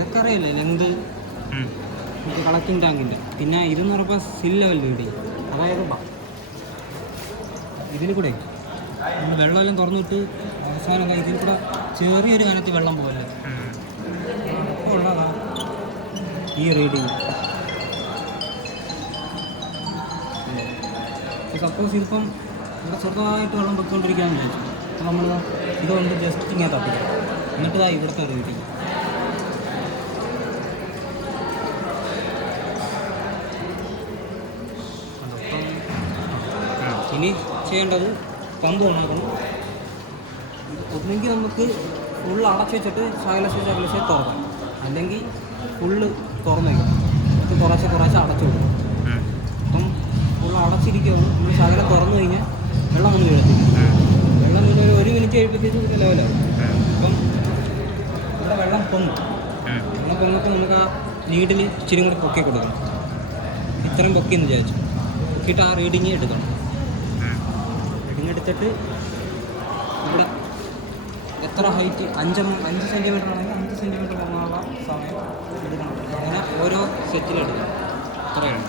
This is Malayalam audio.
ഇതൊക്കെ അറിയില്ലേ ലെങ്ത് ഇത് കളക്റ്റിംഗ് ടാങ്കിൻ്റെ. പിന്നെ ഇതെന്ന് പറയുമ്പോൾ സിൽ ലെവൽ റീഡിങ്, അതായത് ഇതിൽ കൂടെ വെള്ളമെല്ലാം തുറന്നിട്ട് അവസാനം ഇതിൽ കൂടെ ചെറിയൊരു കനത്തിൽ വെള്ളം പോലെ ഉള്ളതാ ഈ റീഡിങ്. സപ്പോസ് ഇതിപ്പം ഇവിടെ ചെറുതായിട്ട് വെള്ളം പൊയ്ക്കൊണ്ടിരിക്കുകയെന്ന് വിചാരിച്ചു. അപ്പോൾ നമ്മൾ ഇതുകൊണ്ട് ജസ്റ്റ് ഇങ്ങനെ തപ്പിക്കാം, എന്നിട്ട് ഇതാ ഇവിടുത്തെ റീഡിങ്. ഇനി ചെയ്യേണ്ടത് പമ്പ് ഓണാക്കണം. ഒന്നെങ്കിൽ നമുക്ക് ഫുള്ള് അടച്ചു വെച്ചിട്ട് ശകലശ തുറക്കാം, അല്ലെങ്കിൽ ഫുള്ള് തുറന്നു വയ്ക്കും, എന്നിട്ട് കുറച്ച് അടച്ചു കൊടുക്കും. അപ്പം ഫുള്ള് അടച്ചിരിക്കുകയാണ്, നമ്മൾ ശകലം തുറന്നു കഴിഞ്ഞാൽ വെള്ളം ഒന്ന് വീഴത്തില്ല. വെള്ളം വീണ് ഒരു മിനിറ്റ് കഴിയുമ്പോഴത്തേക്ക് ലെവലാവും. അപ്പം ഇവിടെ വെള്ളം പൊങ്ങും. വെള്ളം പൊങ്ങപ്പോൾ നമുക്ക് ആ നീഡിൽ ഇച്ചിരി കൂടി പൊക്കി കൊടുക്കണം. ഇത്രയും പൊക്കിയെന്ന് വിചാരിച്ചു, പൊക്കിയിട്ട് ആ റീഡിങ് എടുക്കണം. റീഡിങ് എടുത്തിട്ട് ഇവിടെ എത്ര ഹൈറ്റ് 5 സെൻറ്റിമീറ്റർ ആണെങ്കിൽ 5 സെൻറ്റിമീറ്റർ പൊങ്ങാനുള്ള സമയം എടുക്കണം. അങ്ങനെ ഓരോ സെറ്റിലെടുക്കണം. അത്രയാണ്.